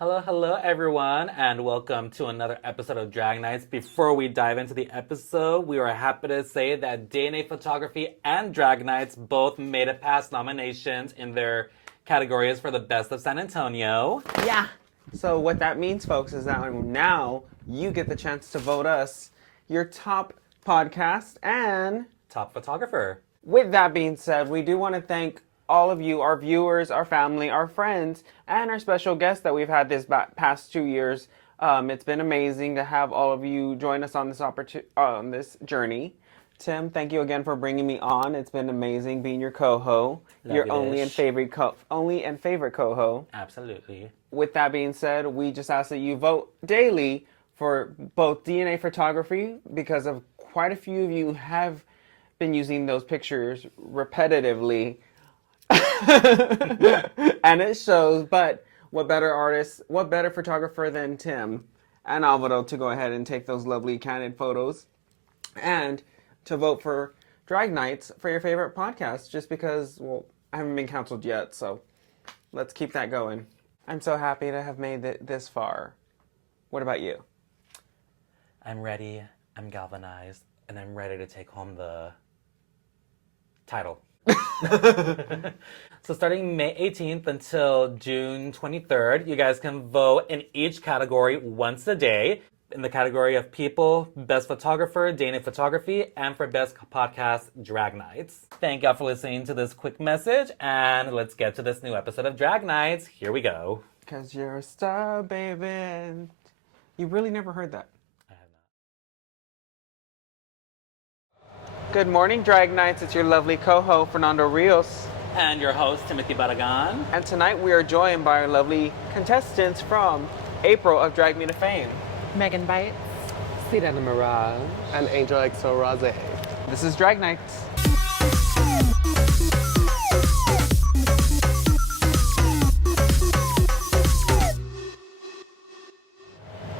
Hello, hello, everyone, and welcome to another episode of Drag Nights. Before we dive into the episode, we are happy to say that DNA Photography and Drag Nights both made it past nominations in their categories for the Best of San Antonio. Yeah. So what that means, folks, is that now you get the chance to vote us your top podcast and Top photographer. With that being said, we do want to thank all of you, our viewers, our family, our friends, and our special guests that we've had this past 2 years. It's been amazing to have all of you join us on this journey. Tim, thank you again for bringing me on. It's been amazing being your coho, your only and favorite coho. Absolutely. With that being said, we just ask that you vote daily for both DNA Photography because of quite a few of you have been using those pictures repetitively. And it shows, but what better photographer than Tim and Alvaro to go ahead and take those lovely candid photos and to vote for Drag Nights for your favorite podcast just because, well, I haven't been canceled yet, so let's keep that going. I'm so happy to have made it this far. What about you? I'm ready, I'm galvanized, and I'm ready to take home the title. So starting May 18th until June 23rd, you guys can vote in each category once a day. In the category of people, Best Photographer, DNA Photography, and for Best Podcast, Drag Nights. Thank y'all for listening to this quick message, and let's get to this new episode of Drag Nights. Here we go. 'Cause you're a star, baby. You really never heard that. Good morning, Drag Nights. It's your lovely coho, Fernando Rios. And your host, Timothy Barragan. And tonight we are joined by our lovely contestants from April of Drag Me to Fame. Meganbite, Sirena Mirage, and angelrawze. This is Drag Nights.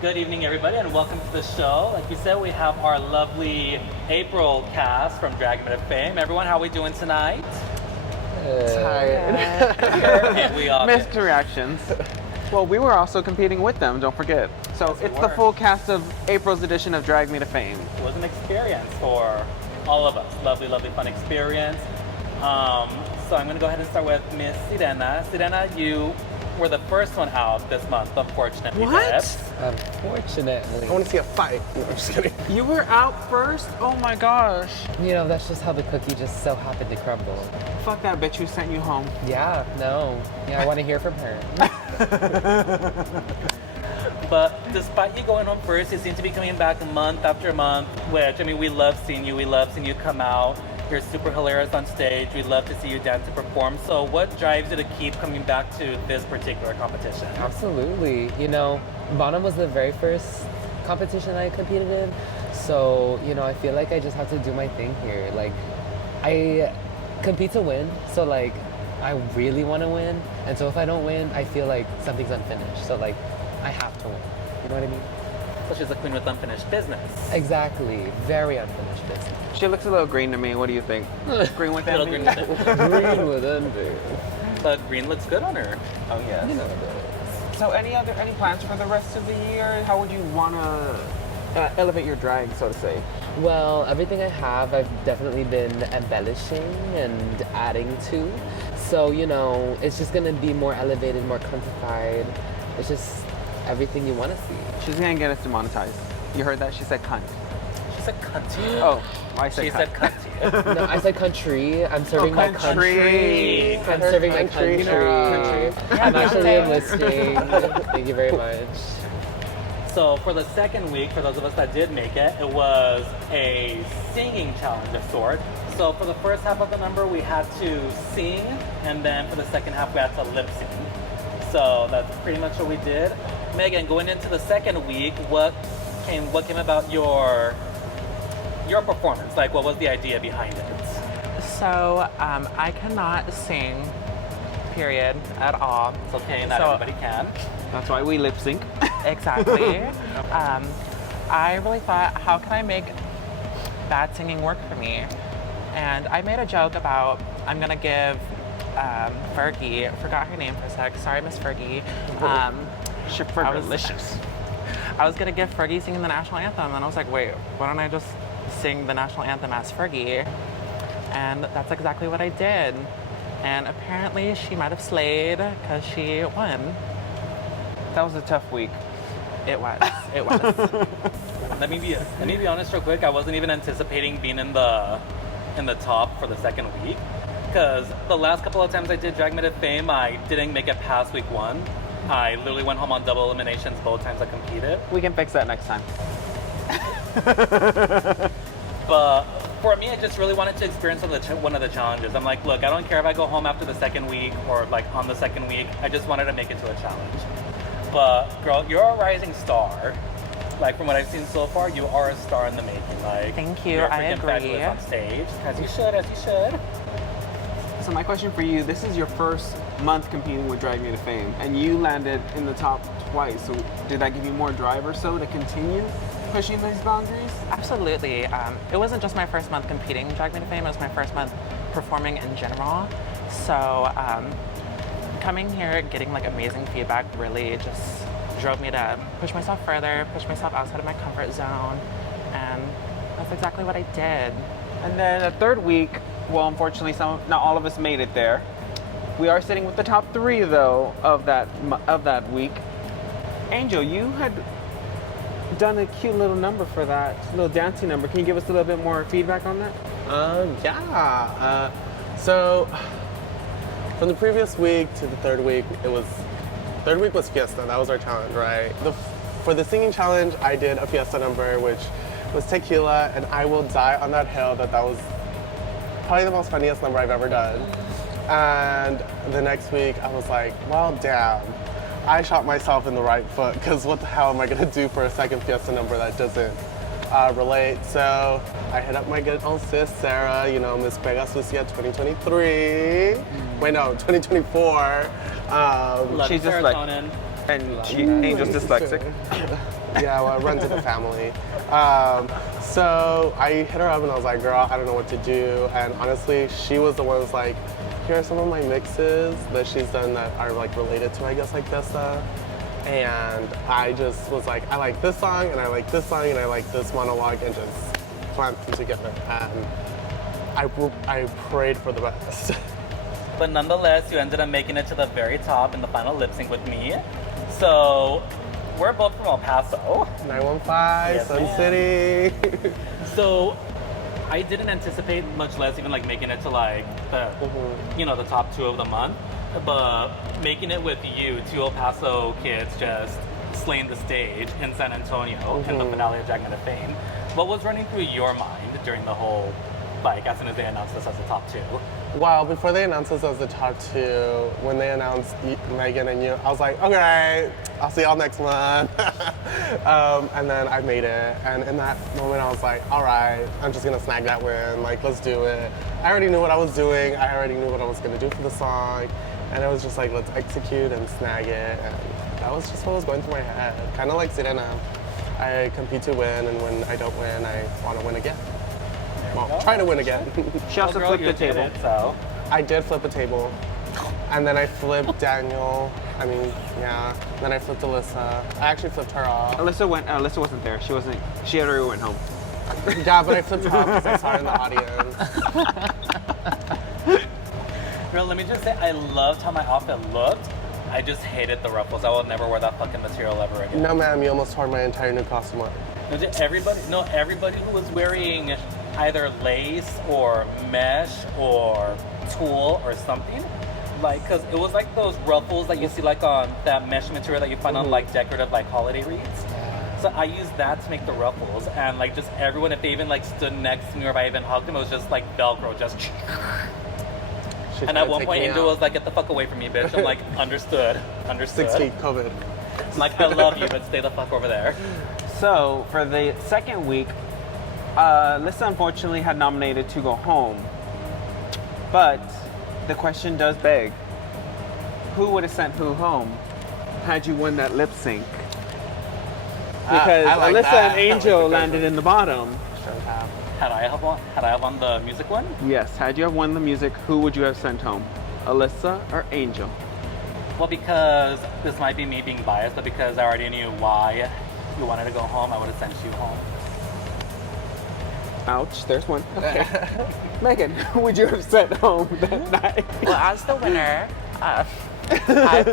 Good evening, everybody, and welcome to the show. Like we said, we have our lovely April cast from Drag Me to Fame. Everyone, how are we doing tonight? Tired. And we all Mixed reactions. Well, we were also competing with them, don't forget. So Yes, it's the full cast of April's edition of Drag Me to Fame. It was an experience for all of us. Lovely, lovely, fun experience. So I'm going to go ahead and start with Miss Sirena. Sirena, you were the first one out this month, unfortunately. What? Unfortunately. I want to see a fight. No, I'm just kidding. You were out first? Oh my gosh. You know, that's just how the cookie just so happened to crumble. Fuck that bitch who sent you home. Yeah, no. Yeah, I want to hear from her. But despite you going home first, you seem to be coming back month after month, which, I mean, we love seeing you. We love seeing you come out. You're super hilarious on stage. We love to see you dance and perform. So what drives you to keep coming back to this particular competition? Absolutely. You know, Bonham was the very first competition I competed in. So, you know, I feel like I just have to do my thing here. Like, I compete to win. So, like, I really want to win. And so if I don't win, I feel like something's unfinished. So, like, I have to win. You know what I mean? So she's a queen with unfinished business. Exactly. Very unfinished business. She looks a little green to me. What do you think? Green with Little envy? green with it. Green with envy. But green looks good on her. Oh, yes. You know it does. So any plans for the rest of the year? How would you want to elevate your drag, so to say? Well, everything I have, I've definitely been embellishing and adding to. So, you know, it's just going to be more elevated, more countrified. It's just everything you want to see. She's going to get us demonetized. You heard that? She said cunt. She said cunty. Oh, I said She cunt. said cunty. No, I said country. I'm serving my country. I'm serving my country. I'm actually enlisting. Thank you very much. So for the second week, for those of us that did make it, it was a singing challenge of sorts. So for the first half of the number, we had to sing, and then for the second half, we had to lip sync. So that's pretty much what we did. Megan, going into the second week, what came about your performance? Like, what was the idea behind it? So I cannot sing, period, at all. It's okay, not everybody can. That's why we lip sync. Exactly. I really thought, how can I make bad singing work for me? And I made a joke about, I'm gonna give Fergie, I forgot her name for a sec, sorry Miss Fergie, Delicious. I was gonna give Fergie singing the national anthem, and I was like, wait, why don't I just sing the national anthem as Fergie? And that's exactly what I did. And apparently she might have slayed because she won. That was a tough week. It was. It was. Let me be honest real quick. I wasn't even anticipating being in the top for the second week, because the last couple of times I did Drag Minute Fame, I didn't make it past week 1. I literally went home on double eliminations both times I competed. We can fix that next time. But for me, I just really wanted to experience one of the challenges. I'm like, look, I don't care if I go home after the second week or like on the second week. I just wanted to make it to a challenge. But girl, you're a rising star. Like from what I've seen so far, you are a star in the making. Like, Thank you. You're I freaking agree. fabulous on stage, as you should, as you should. So my question for you, this is your first month competing with Drag Me to Fame, and you landed in the top twice. So did that give you more drive or so to continue pushing these boundaries? Absolutely. It wasn't just my first month competing Drag Me to Fame, it was my first month performing in general. So coming here, getting like amazing feedback really just drove me to push myself further, push myself outside of my comfort zone, and that's exactly what I did. And then the third week, well, unfortunately, not all of us made it there. We are sitting with the top 3 though of that week. Angel, you had done a cute little number for that, little dancing number. Can you give us a little bit more feedback on that? Yeah. So from the previous week to the third week, third week was Fiesta. That was our challenge, right? For the singing challenge, I did a Fiesta number, which was Tequila, and I will die on that hill that was probably the most funniest number I've ever done. And the next week, I was like, well, damn. I shot myself in the right foot, because what the hell am I gonna do for a second Fiesta number that doesn't relate? So I hit up my good old sis, Sarah, you know, Miss Pega Sucia 2023. Wait, no, 2024. She's just like, and Angel's dyslexic. Yeah, well, it runs in the family. So I hit her up and I was like, girl, I don't know what to do. And honestly, she was the one who was like, here are some of my mixes that she's done that are like related to, I guess, like Fiesta. And I just was like, I like this song and I like this song and I like this monologue, and just clamped them together. And I prayed for the best. But nonetheless, you ended up making it to the very top in the final lip sync with me. So we're both from El Paso. 915, Yes, Sun ma'am. City. So I didn't anticipate, much less even like making it to like the, you know, the top 2 of the month. But making it with you, 2 El Paso kids just slaying the stage in San Antonio in the finale of Drag Me to Fame. What was running through your mind during the whole, like, as soon as they announced us as the top 2? Well, before they announced us as the top 2, when they announced Megan and you, I was like, okay, I'll see y'all next month. And then I made it. And in that moment, I was like, all right, I'm just gonna snag that win. Like, let's do it. I already knew what I was doing. I already knew what I was gonna do for the song. And it was just like, let's execute and snag it. And that was just what was going through my head. Kind of like Sirena. I compete to win, and when I don't win, I want to win again. Well, try to win again. She also flipped the table. It, so. I did flip a table. And then I flipped Daniel. I mean, yeah. Then I flipped Alyssa. I actually flipped her off. Alyssa wasn't there. She had already went home. Yeah, but I flipped her off because I saw her in the audience. Girl, let me just say, I loved how my outfit looked. I just hated the ruffles. I will never wear that fucking material ever again. No, ma'am, you almost tore my entire new costume up. Everybody who was wearing either lace or mesh or tulle or something, like, cause it was like those ruffles that you see like on that mesh material that you find on like decorative like holiday wreaths. So I used that to make the ruffles, and like just everyone, if they even like stood next to me or if I even hugged them, it was just like Velcro, just. And at one point, Angel was like, "Get the fuck away from me, bitch." I'm like, "Understood." 6 feet COVID. I'm like, "I love you, but stay the fuck over there." So for the second week, Alyssa unfortunately had nominated to go home. But the question does beg, who would have sent who home had you won that lip sync? Because I like Alyssa that. and Angel landed in the bottom. Had I have won the music one? Yes, had you have won the music, who would you have sent home? Alyssa or Angel? Well, because this might be me being biased, but because I already knew why you wanted to go home, I would have sent you home. Ouch, there's one. Okay. Megan, who would you have sent home that night? Well, as the winner, I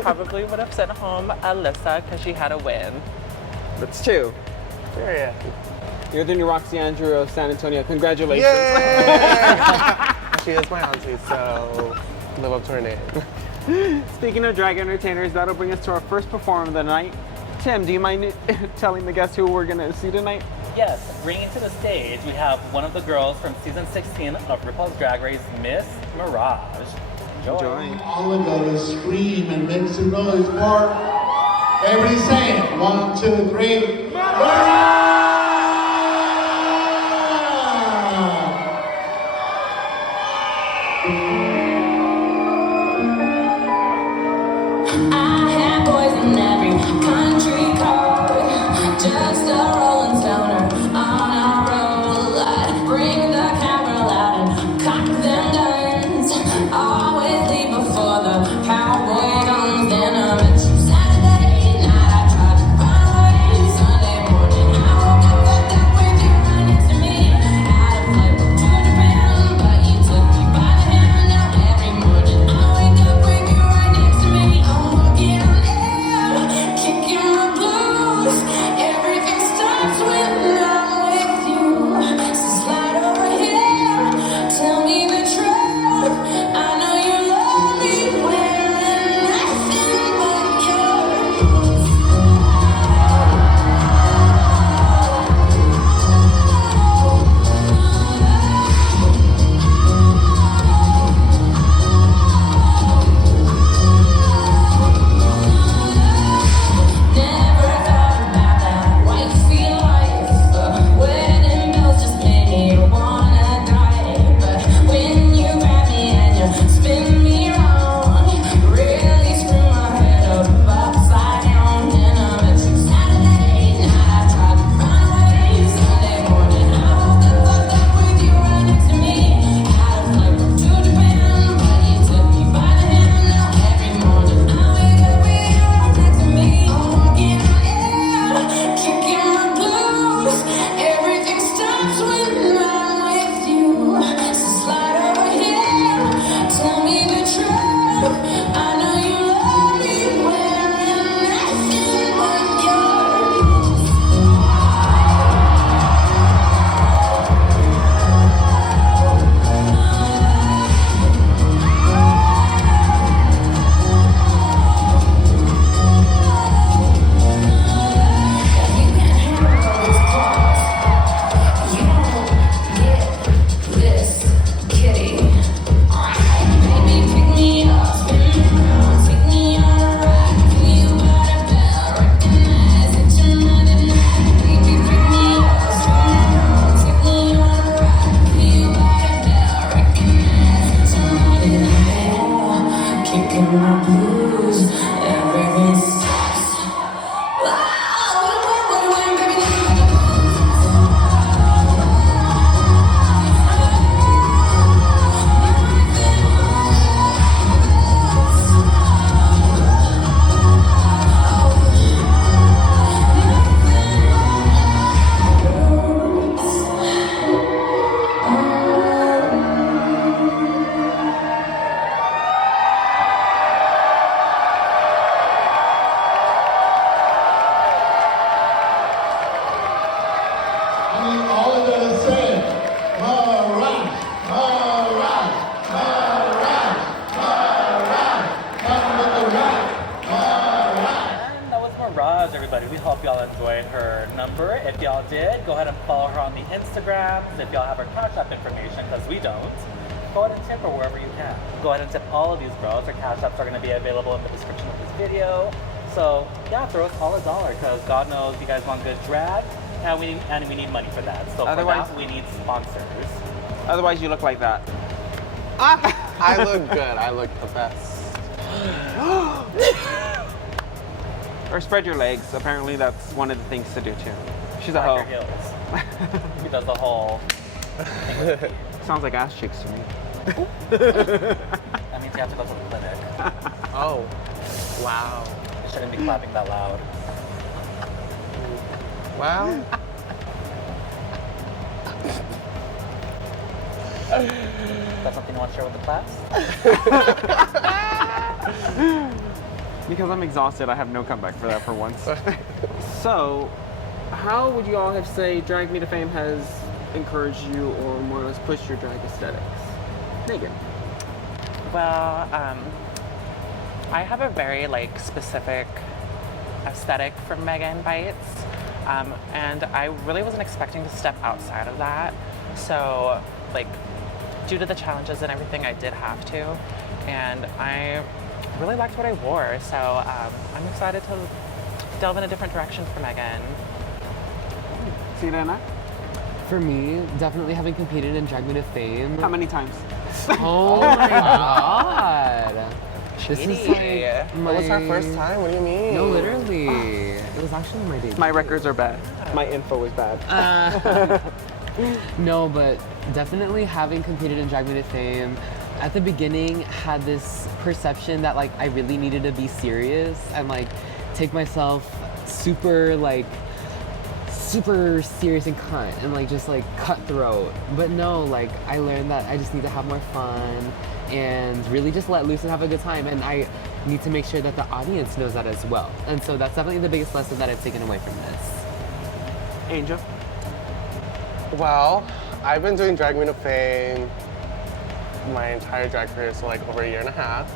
probably would have sent home Alyssa because she had a win. That's two. Period. You're the new Roxy Andrew of San Antonio. Congratulations. Yay! She is my auntie, so live up to her name. Speaking of drag entertainers, that'll bring us to our first performer of the night. Tim, do you mind telling the guests who we're going to see tonight? Yes, bringing to the stage, we have one of the girls from season 16 of Rupauls Drag Race, Miss Mirage. Enjoy. All of those scream and make some noise for everybody saying 1, 2, 3. Mirage! I had boys in every country code, just a rolling stoner on a roll. I'd bring the camera loud and cock them guns. Always leave before the cowboy comes. Then I met you Saturday night. I tried to run away. Sunday morning I woke up fucked up with you right next to me. Had a flight to Japan, but you took me by the hand. Now every morning I wake up with you right next to me. I'm walking on air, kicking my blues. Everything starts when I'm with you. So slide over here, tell me the truth. I know you love me wearing nothing but your Never thought about that wifey life. Wedding bells just made me wanna die. But when you grab me and you spin me around, really screw my head up upside down. Then I met you Saturday night. I tried to run away. Sunday morning I woke up fucked up with you right next to me. Had a flight to Japan, but you took me by the hand. Now every morning I wake up with you right next to me. I'm walking on air, kicking my blues. Everything stops when I'm with you. So slide over here, tell me the truth. I know you love me wearing nothing but your You don't get this, kitty. Baby, pick me up, spin me around, take me on a ride. Feel you by the bell, recognize that you're not at night. Baby, pick me up, spin me around, take me on a ride. Feel you by the bell, recognize that you're not at night. Kicking my blues, everything stops. Wow, what a win, baby. I need all of you to say Mirage, Mirage, Mirage, Mirage. Come with the ride, Mirage. And that was Mirage, everybody. We hope y'all enjoyed her number. If y'all did, go ahead and follow her on the Instagrams. If y'all have her Cashapp information, because we don't, go ahead and tip her wherever you can. Go ahead and tip all of these girls. Their Cashapps are going to be available in the description of this video. So yeah, throw us all $1 because God knows you guys want good drag, and we need money for that. So Otherwise- for that, we need sponsors. Otherwise, you look like that. I look good. I look the best. Or spread your legs. Apparently, that's one of the things to do too. She's a Back hoe. your heels. He does the whole thing with the feet. Sounds like ass cheeks to me. That means you have to go to the clinic. Oh. Wow. You shouldn't be clapping that loud. Well, That's something you want to share with the class? Because I'm exhausted, I have no comeback for that for once. So, how would you all have say Drag Me to Fame has encouraged you or more or less pushed your drag aesthetics? Megan. Well, I have a very like specific aesthetic for meganbite, and I really wasn't expecting to step outside of that. So, like, due to the challenges and everything, I did have to, and I really liked what I wore. So I'm excited to delve in a different direction for Megan. Sirena? For me, definitely having competed in Drag Me to Fame. How many times? Oh my god. This is Cheaty. like my... it was our first time. What do you mean? No, literally. It was actually my debut. My records are bad. My info is bad. No, but definitely having competed in Drag Me to Fame, at the beginning had this perception that like I really needed to be serious and like take myself super serious and cunt and like just like cutthroat. But no, like I learned that I just need to have more fun and really just let loose and have a good time, and I need to make sure that the audience knows that as well. And so that's definitely the biggest lesson that I've taken away from this. Angel? Well, I've been doing Drag Me to Fame my entire drag career, so like over a year and a half.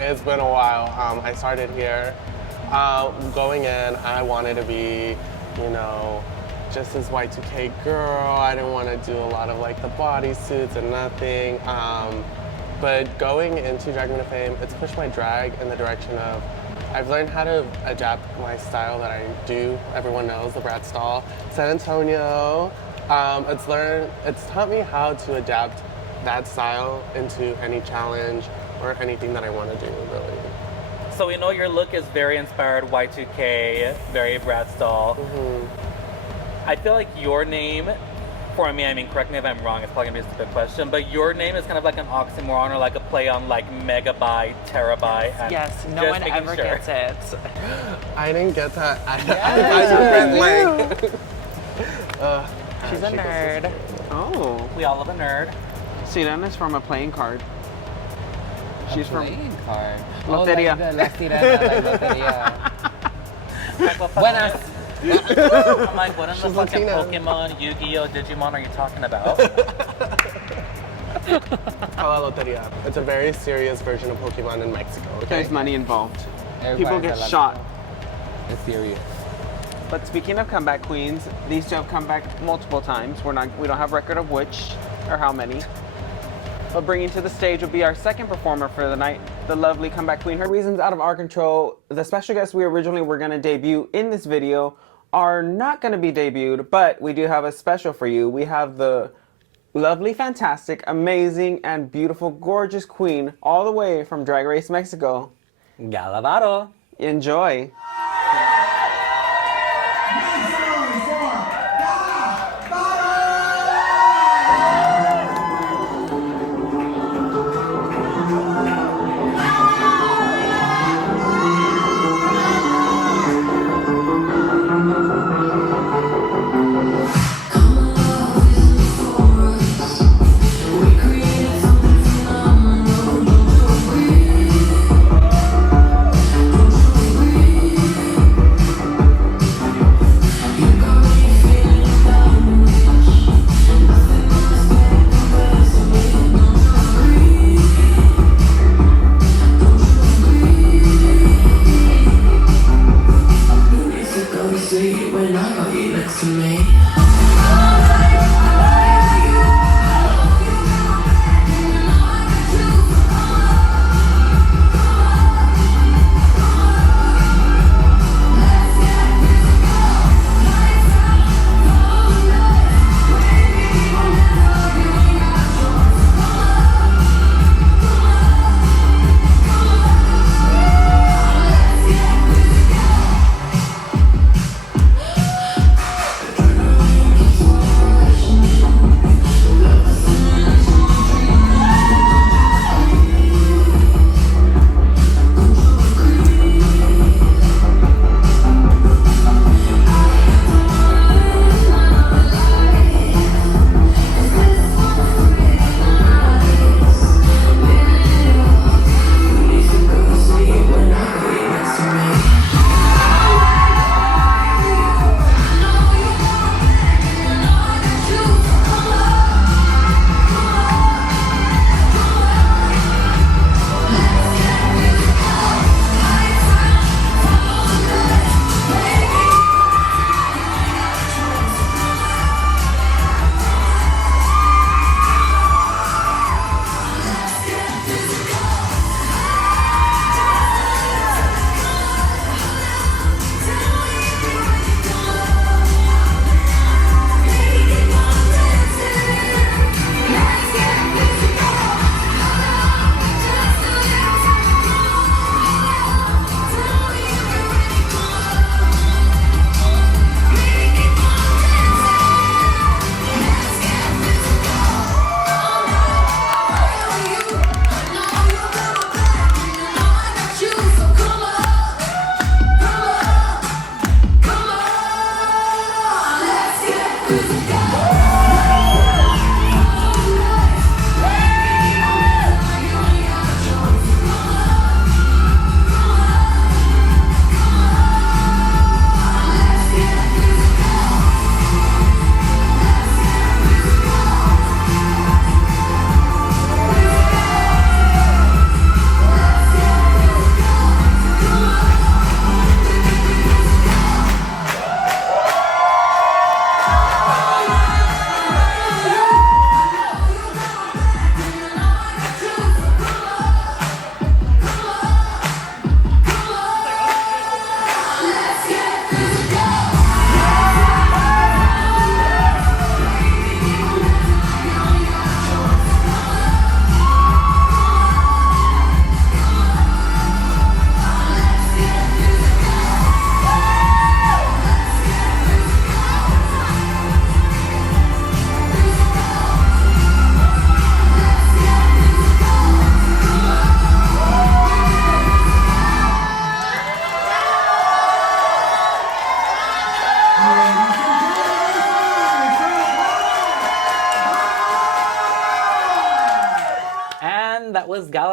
It's been a while. I started here. Going in, I wanted to be, you know, just this Y2K girl. I didn't want to do a lot of like the bodysuits and nothing. But going into Drag Me to Fame, it's pushed my drag in the direction of I've learned how to adapt my style that I do. Everyone knows the Brat style. San Antonio. It's taught me how to adapt that style into any challenge or anything that I want to do, really. So we know your look is very inspired Y2K, very Brat style. I feel like your name, for me, I mean, correct me if I'm wrong, it's probably gonna be a stupid question, but your name is kind of like an oxymoron or like a play on like megabyte, terabyte. And Yes, no just one making ever sure. gets it. I didn't get that. I thought you meant like. She's a nerd. Oh. We all love a nerd. Sirena's from a playing card. She's from Playing card. Loteria. Oh, like the La Sirena, like Loteria. Like, what Buenas. I'm like, what in the She's fucking Latina. Pokemon, Yu-Gi-Oh, Digimon are you talking about? Cala Loteria. It's a very serious version of Pokemon in Mexico. Okay. There's money involved. People Everybody's get a lot shot. It's serious. But speaking of comeback queens, these two have come back multiple times. We don't have record of which or how many. But bringing to the stage will be our second performer for the night, the lovely comeback queen. Her reasons out of our control. The special guests we originally were going to debut in this video are not going to be debuted, but we do have a special for you. We have the lovely, fantastic, amazing, and beautiful, gorgeous queen all the way from Drag Race Mexico. Gala Varo. Enjoy. We created something phenomenal.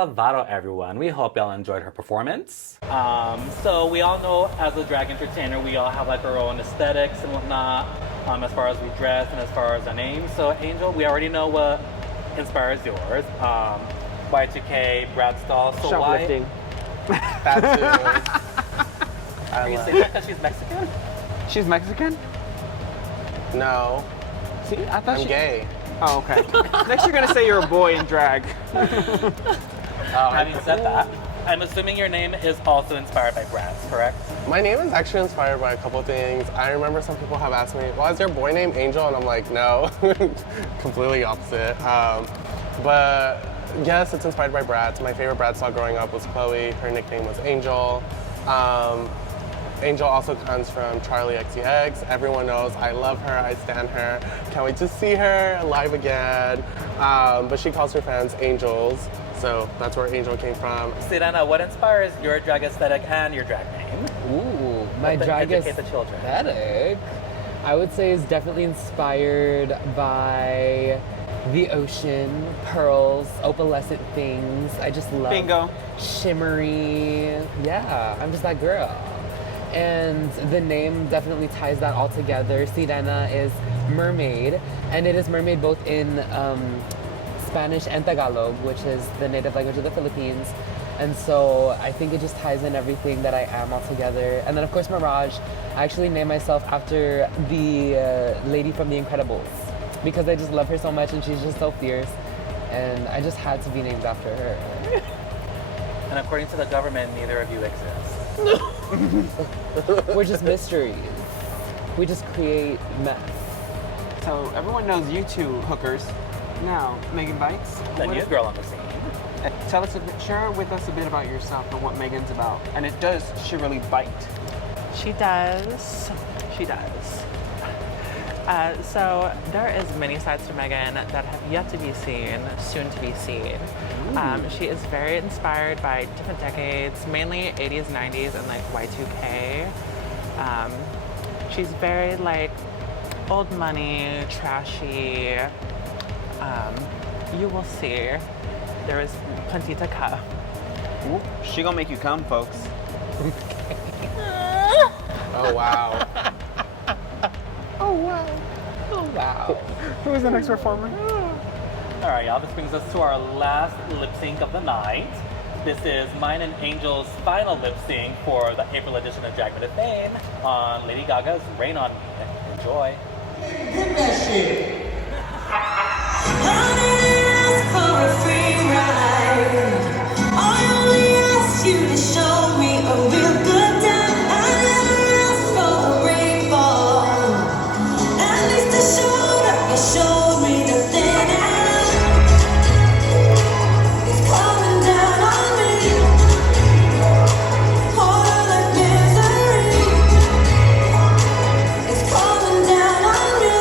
Gala Varo, everyone. We hope y'all enjoyed her performance. So we all know as a drag entertainer, we all have like our own aesthetics and whatnot, as far as we dress and as far as our names. So Angel, we already know what inspires yours. Y2K, Brad Stall. So Shoplifting. Tattoos. Are you saying that because she's Mexican? She's Mexican? No, See, I thought I'm gay. Oh, okay. Next you're gonna say you're a boy in drag. Having said that, I'm assuming your name is also inspired by Brad's, correct? My name is actually inspired by a couple things. I remember some people have asked me, well, is your boy name Angel? And I'm like, no, completely opposite. But yes, it's inspired by Brad's. My favorite Brad song growing up was Chloe. Her nickname was Angel. Angel also comes from Charlie XCX. Everyone knows I love her, I stan her. Can't wait to see her live again. But she calls her fans angels, so that's where Angel came from. Sirena, what inspires your drag aesthetic and your drag name? Ooh, my But drag educate the children. aesthetic, I would say, is definitely inspired by the ocean, pearls, opalescent things. I just love Bingo. shimmery. Yeah, I'm just that girl. And the name definitely ties that all together. Sirena is mermaid, and it is mermaid both in Spanish and Tagalog, which is the native language of the Philippines. And so I think it just ties in everything that I am all together. And then of course Mirage, I actually named myself after the lady from The Incredibles, because I just love her so much and she's just so fierce. And I just had to be named after her. And according to the government, neither of you exist. We're just mysteries. We just create mess. So everyone knows you two hookers. Now, Megan Bites. The what new is- girl on the scene. Tell us, share with us a bit about yourself and what Megan's about. And it does, she really bite. She does. She does. So there is many sides to Megan that have yet to be seen, soon to be seen. She is very inspired by different decades, mainly 80s, 90s, and like Y2K. She's very like old money, trashy. You will see. There is plenty to come. Ooh, she gonna make you come, folks. Oh, wow. Oh wow. Oh wow. Who is the next performer? All right, y'all, this brings us to our last lip sync of the night. This is mine and Angel's final lip sync for the April edition of Drag Me to Fame on Lady Gaga's Rain on Me. Enjoy. Hit that shit. For a free ride, I only asked you to show me a real good time. I never asked for a rainfall. At least I showed up. You showed me the thin end. It's coming down on me. Harder like misery. It's coming down on me.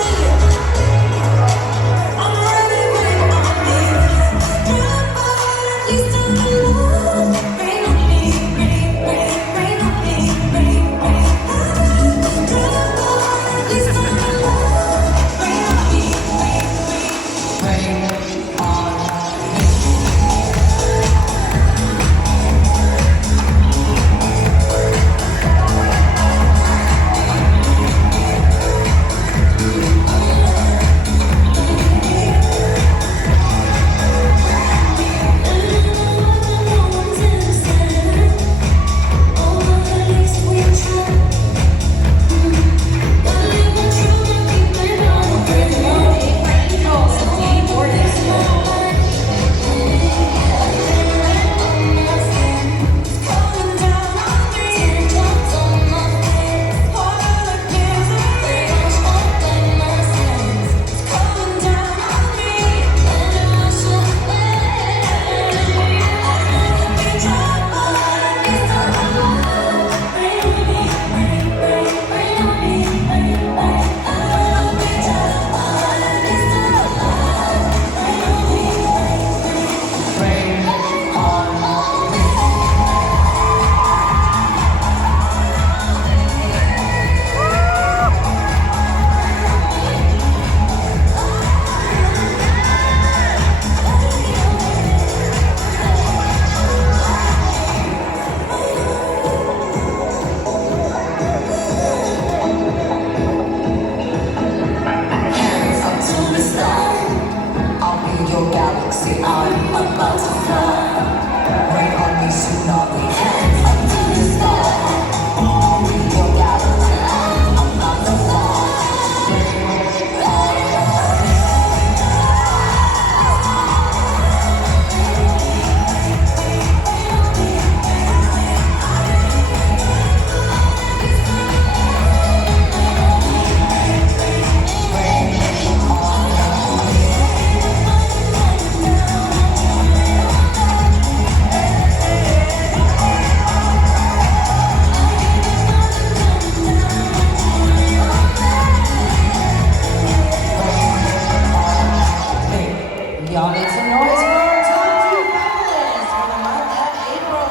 Y'all make some noise for our top 2 finalists for the month of April.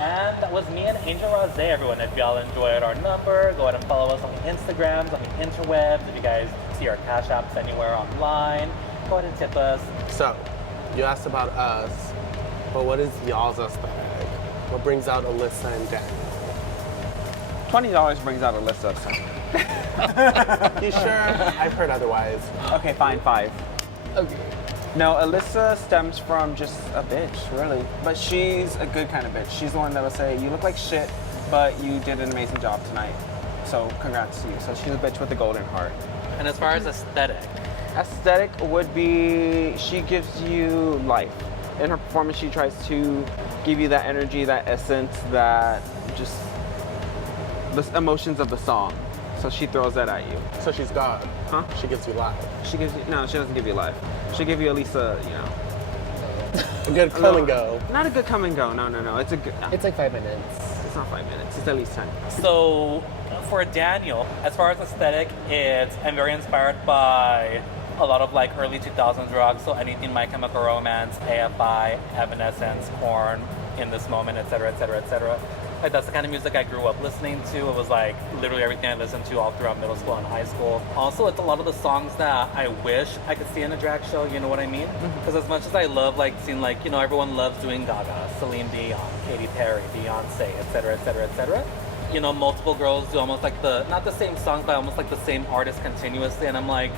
And that was me and Angel Rawze, everyone. If y'all enjoyed our number, go ahead and follow us on the Instagrams, on the interwebs. If you guys see our Cashapps anywhere online, go ahead and tip us. So, you asked about us, but what is y'all's aesthetic? What brings out Alyssa and Daniel? $20 brings out Alyssa. So. You sure? I've heard otherwise. Okay, fine, 5. Okay. No, Alyssa stems from just a bitch, really. But she's a good kind of bitch. She's the one that'll say, you look like shit, but you did an amazing job tonight. So congrats to you. So she's a bitch with a golden heart. And as far as aesthetic, Aesthetic would be, she gives you life. In her performance, she tries to give you that energy, that essence, that just the emotions of the song. So she throws that at you. So she's God. Huh? She gives you life. She gives you, no, she doesn't give you life. She'll give you at least a, you know. A good come and go. Not a good come and go, no. It's a good, It's like 5 minutes. it's not 5 minutes, it's at least 10. so for Daniel, as far as aesthetic, I'm very inspired by a lot of like early 2000s rock, so anything My Chemical Romance, AFI, Evanescence, Korn, In This Moment, etc., etc., etc. Like that's the kind of music I grew up listening to. It was like literally everything I listened to all throughout middle school and high school. Also, it's a lot of the songs that I wish I could see in a drag show, you know what I mean? Because as much as I love like seeing like, you know, everyone loves doing Gaga, Celine Dion, Katy Perry, Beyonce, etc., etc., etc. You know, multiple girls do almost like not the same song, but almost like the same artist continuously. And I'm like,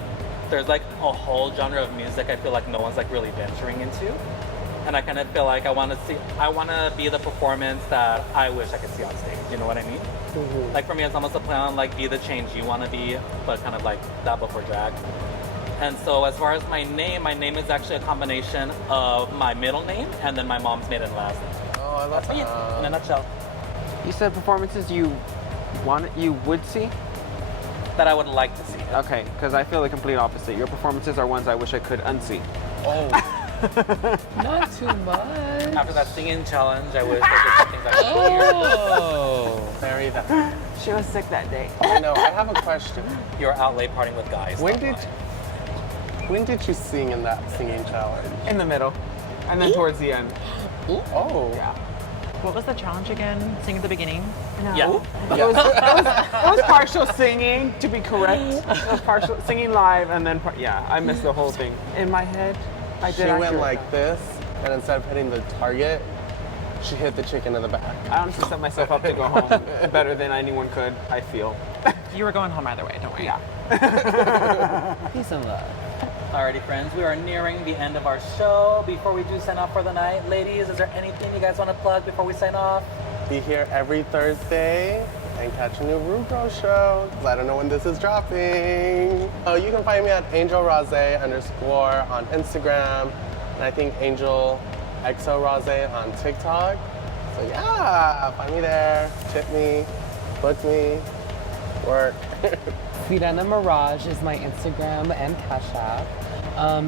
there's like a whole genre of music I feel like no one's like really venturing into. And I kind of feel like I want to be the performance that I wish I could see on stage. You know what I mean? Mm-hmm. Like for me, it's almost a play on like be the change you want to be, but kind of like that before drag. And so as far as my name is actually a combination of my middle name and then my mom's maiden last name. Oh, I love That's me in a nutshell. You said performances you would see? That I would like to see. Okay, because I feel the complete opposite. Your performances are ones I wish I could unsee. Oh. Not too much. After that singing challenge, I wish there was something that I could hear. Oh. Very that. She was sick that day. I know. I have a question. You were out late partying with guys. When not did mine. when did you sing in that singing challenge? In the middle. And then towards the end. Oh. Yeah. What was the challenge again? Sing at the beginning? No. Yeah. It was partial singing, to be correct. It was partial singing live, and then, I missed the whole thing. In my head, I She did went accurate. like this, and instead of hitting the target, she hit the chicken in the back. I honestly set myself up to go home better than anyone could, I feel. You were going home either way, don't worry. Yeah. Peace and love. Alrighty, friends, we are nearing the end of our show. Before we do sign off for the night, ladies, is there anything you guys want to plug before we sign off? Be here every Thursday and catch a new Rupauls show, because I don't know when this is dropping. Oh, you can find me at angelrawze_ on Instagram, and I think angelrawze on TikTok. So yeah, find me there, tip me, book me, work. Sirena Mirage is my Instagram and Cashapp.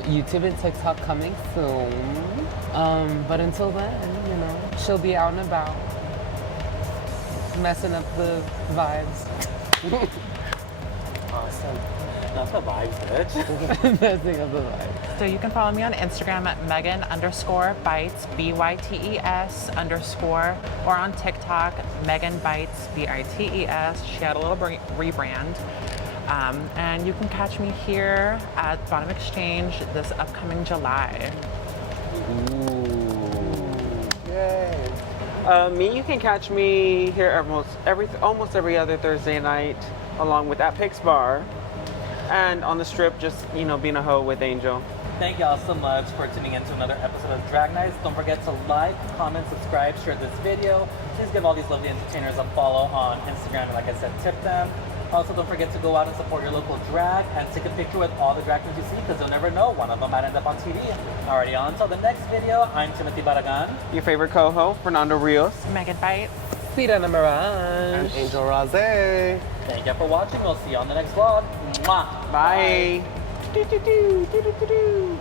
YouTube and TikTok coming soon. But until then, you know, she'll be out and about. Messing up the vibes. Awesome. That's the vibes, bitch. Messing up the vibes. So you can follow me on Instagram at megan_bites, BYTES_, or on TikTok, meganbites, BITES. She had a little rebrand. And you can catch me here at Bottom Exchange this upcoming July. Yay. Me, you can catch me here almost every other Thursday night, along with at Pix Bar, and on the strip, just being a hoe with Angel. thank y'all so much for tuning in to another episode of Drag Nights. Don't forget to like, comment, subscribe, share this video. Please give all these lovely entertainers a follow on Instagram, and like I said, tip them. Also, don't forget to go out and support your local drag and take a picture with all the drag queens you see, because you'll never know, one of them might end up on TV. Alrighty, on until the next video, I'm Timothy Barragan. Your favorite co-host, Fernando Rios. Meganbite. Sirena Mirage. And angelrawze. Thank you for watching. We'll see you on the next vlog. Mwah. Bye. Do, do, do, do, do, do, do.